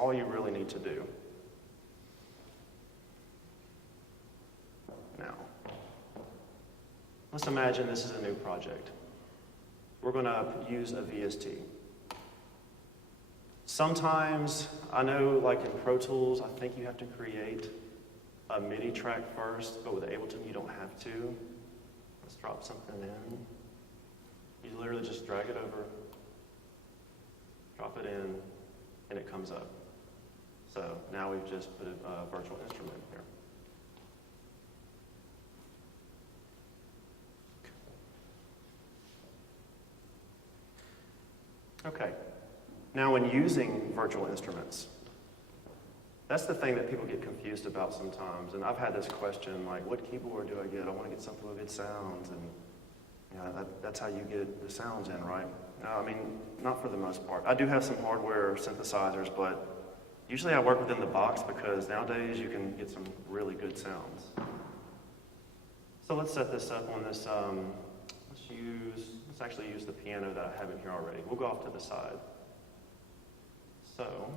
all you really need to do. Now, let's imagine this is a new project. We're going to use a VST. Sometimes, I know like in Pro Tools, I think you have to create a MIDI track first, but with Ableton you don't have to. Let's drop something in. You literally just drag it over, drop it in, and it comes up. So now we've just put a virtual instrument here. Okay, now when using virtual instruments, that's the thing that people get confused about sometimes. And I've had this question, like, what keyboard do I get? I want to get something with good sounds. And you know, that's how you get the sounds in, right? No, I mean, not for the most part. I do have some hardware synthesizers, but usually I work within the box because nowadays you can get some really good sounds. So let's set this up on this, let's actually use the piano that I have in here already. We'll go off to the side. So,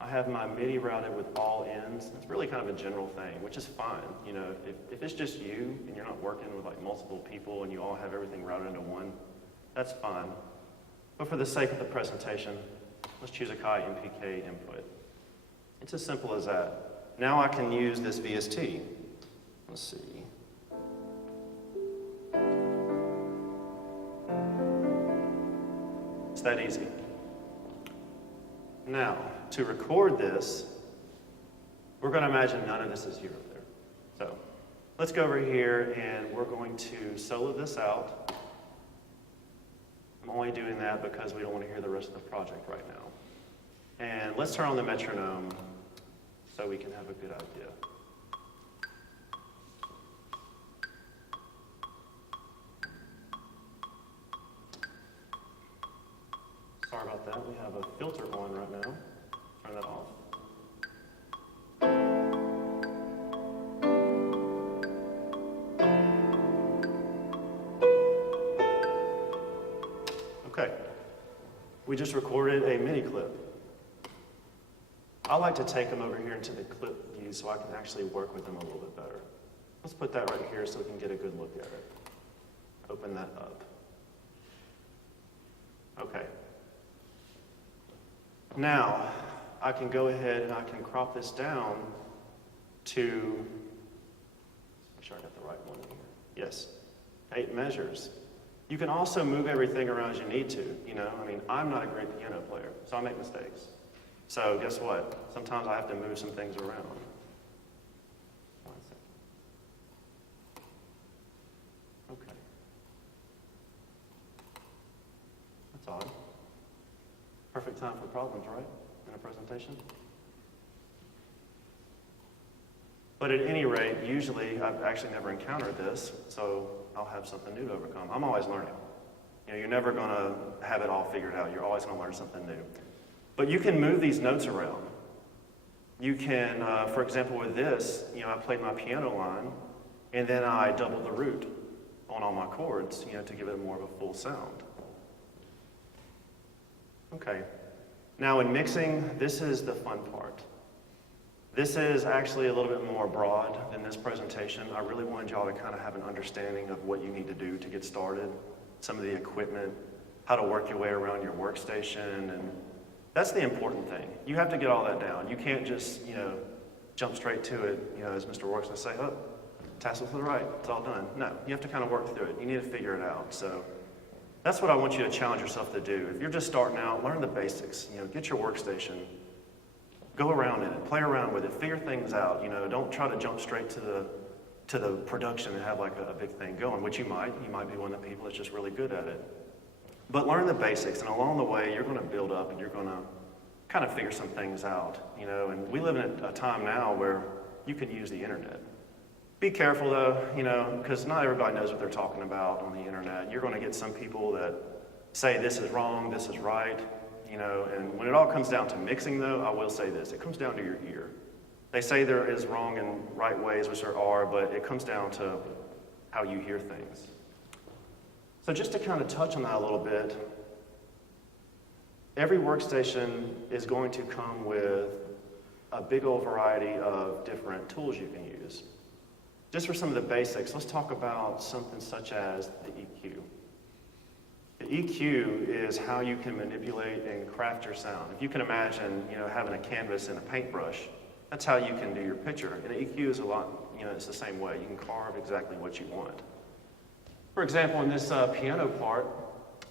I have my MIDI routed with all ends. It's really kind of a general thing, which is fine. You know, if it's just you and you're not working with like multiple people and you all have everything routed into one, that's fine. But for the sake of the presentation, let's choose a Kai MPK input. It's as simple as that. Now I can use this VST. Let's see. It's that easy. Now, to record this, we're going to imagine none of this is here or there. So, let's go over here and we're going to solo this out. I'm only doing that because we don't want to hear the rest of the project right now. And let's turn on the metronome so we can have a good idea. Sorry about that, we have a filter on right now. Turn that off. Okay, we just recorded a mini clip. I like to take them over here into the clip view so I can actually work with them a little bit better. Let's put that right here so we can get a good look at it. Open that up. Okay. Now, I can go ahead and I can crop this down to, make sure I got the right one here. Yes, 8 measures. You can also move everything around as you need to, you know. I mean, I'm not a great piano player, so I make mistakes. So guess what? Sometimes I have to move some things around. One second. Okay. That's odd. Perfect time for problems, right? In a presentation? But at any rate, usually I've actually never encountered this, so I'll have something new to overcome. I'm always learning. You know, you're never going to have it all figured out. You're always going to learn something new. But you can move these notes around. You can, for example, with this, you know, I played my piano line, and then I doubled the root on all my chords, you know, to give it more of a full sound. Okay. Now in mixing, this is the fun part. This is actually a little bit more broad than this presentation. I really wanted y'all to kind of have an understanding of what you need to do to get started, some of the equipment, how to work your way around your workstation, and that's the important thing. You have to get all that down. You can't just, you know, jump straight to it, you know, as Mr. Works would say, oh, tassel to the right, it's all done. No, you have to kind of work through it. You need to figure it out. So that's what I want you to challenge yourself to do. If you're just starting out, learn the basics. You know, get your workstation, go around in it, play around with it, figure things out. You know, don't try to jump straight to the production and have like a big thing going, which you might. You might be one of the people that's just really good at it. But learn the basics, and along the way, you're going to build up, and you're going to kind of figure some things out. You know, and we live in a time now where you can use the internet. Be careful though, you know, because not everybody knows what they're talking about on the internet. You're going to get some people that say this is wrong, this is right, you know, and when it all comes down to mixing though, I will say this, it comes down to your ear. They say there is wrong and right ways, which there are, but it comes down to how you hear things. So just to kind of touch on that a little bit, every workstation is going to come with a big old variety of different tools you can use. Just for some of the basics, let's talk about something such as the EQ. The EQ is how you can manipulate and craft your sound. If you can imagine, having a canvas and a paintbrush, that's how you can do your picture. And the EQ is a lot, it's the same way. You can carve exactly what you want. For example, in this piano part,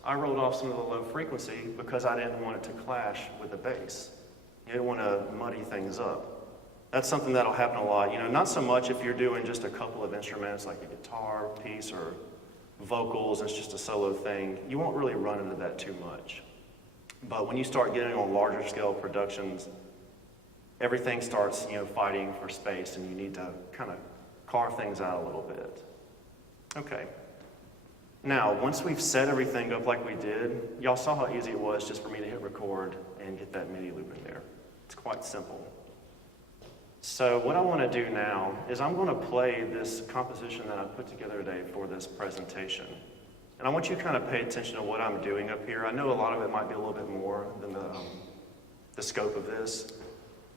I rolled off some of the low frequency because I didn't want it to clash with the bass. You didn't want to muddy things up. That's something that'll happen a lot. Not so much if you're doing just a couple of instruments like a guitar piece or vocals, it's just a solo thing. You won't really run into that too much. But when you start getting on larger scale productions, everything starts, fighting for space, and you need to kind of carve things out a little bit. Okay. Now, once we've set everything up like we did, y'all saw how easy it was just for me to hit record and get that MIDI loop in there. It's quite simple. So what I want to do now is I'm going to play this composition that I put together today for this presentation. And I want you to kind of pay attention to what I'm doing up here. I know a lot of it might be a little bit more than the scope of this,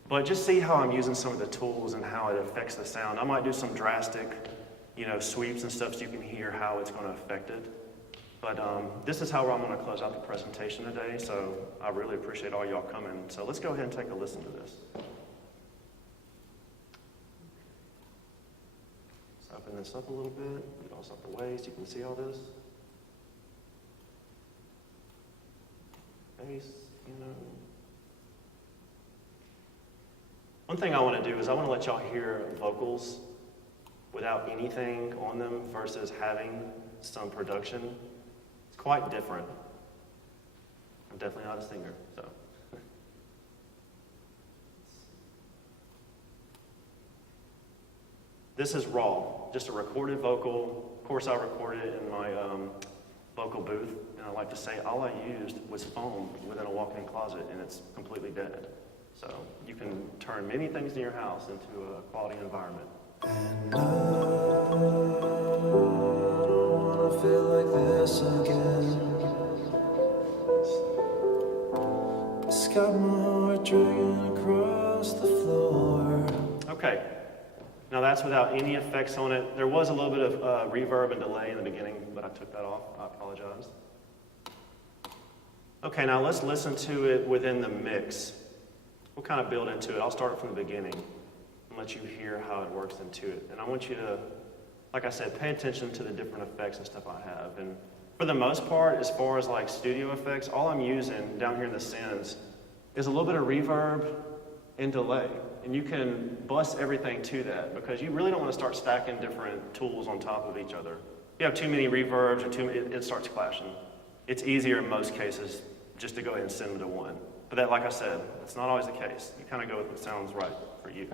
but just see how I'm using some of the tools and how it affects the sound. I might do some drastic, sweeps and stuff so you can hear how it's going to affect it. But this is how I'm going to close out the presentation today, so I really appreciate all y'all coming. So let's go ahead and take a listen to this. Open this up a little bit, get all this out the way so you can see all this. Bass, One thing I want to do is I want to let y'all hear vocals without anything on them versus having some production. It's quite different. I'm definitely not a singer, so. This is raw, just a recorded vocal. Of course, I recorded it in my vocal booth, and I like to say all I used was foam within a walk-in closet, and it's completely dead. So you can turn many things in your house into a quality environment. And I don't wanna feel like this again. It's got my heart dragging across the floor. Okay. Now that's without any effects on it. There was a little bit of reverb and delay in the beginning, but I took that off. I apologize. Okay, now let's listen to it within the mix. We'll kind of build into it. I'll start from the beginning and let you hear how it works into it. And I want you to, like I said, pay attention to the different effects and stuff I have. And for the most part, as far as like studio effects, all I'm using down here in the sends is a little bit of reverb and delay. And you can bus everything to that because you really don't want to start stacking different tools on top of each other. If you have too many reverbs or it starts clashing. It's easier in most cases just to go ahead and send them to one. But that, like I said, it's not always the case. You kind of go with what sounds right for you.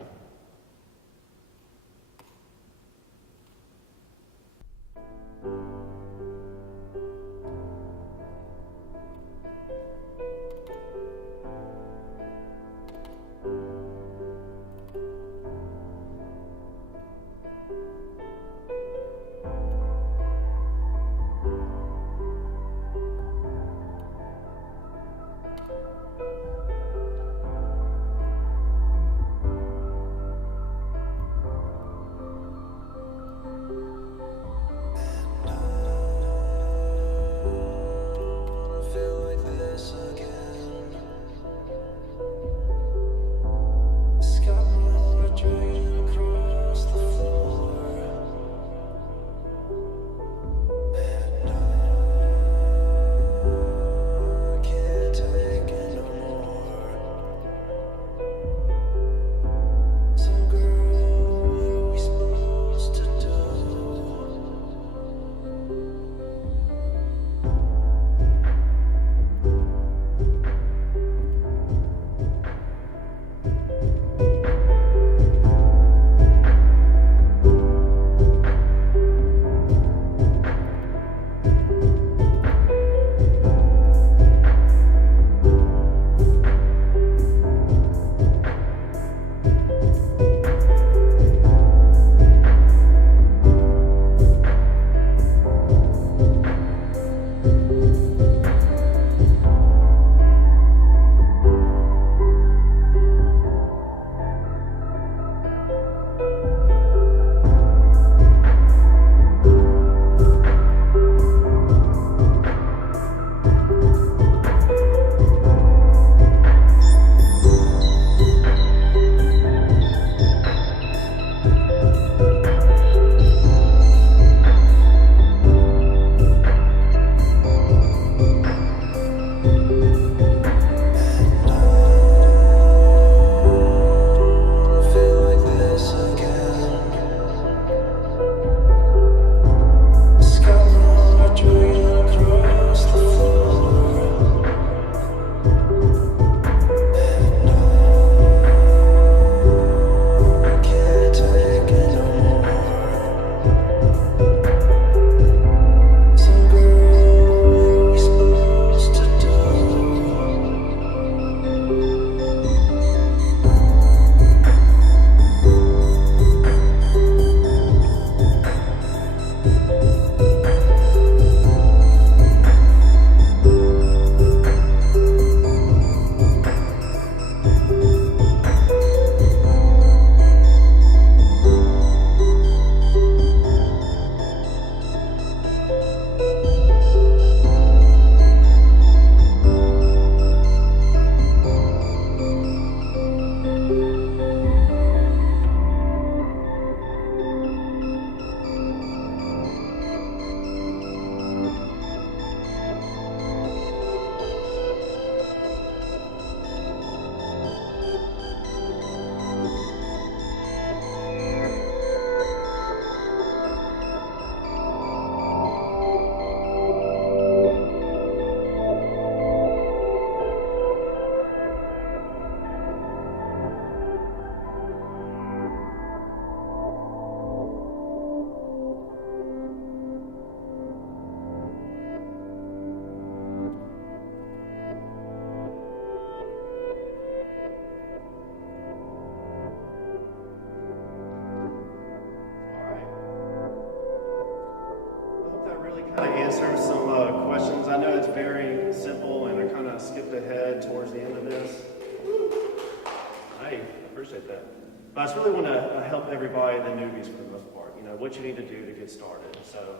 appreciate that. But I just really want to help everybody, the newbies for the most part, you know, what you need to do to get started. So,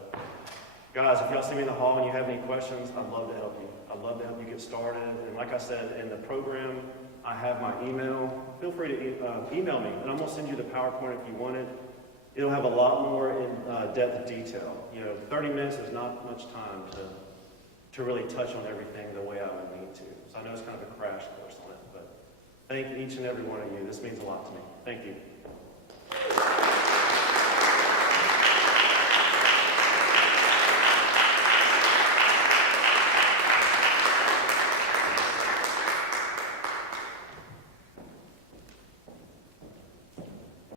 guys, if y'all see me in the hall and you have any questions, I'd love to help you. I'd love to help you get started. And like I said, in the program, I have my email. Feel free to email me, and I'm going to send you the PowerPoint if you want it. It'll have a lot more in-depth detail. You know, 30 minutes is not much time to really touch on everything the way I would need to. So I know it's kind of a crash course on it, but thank each and every one of you. This means a lot to me. Thank you.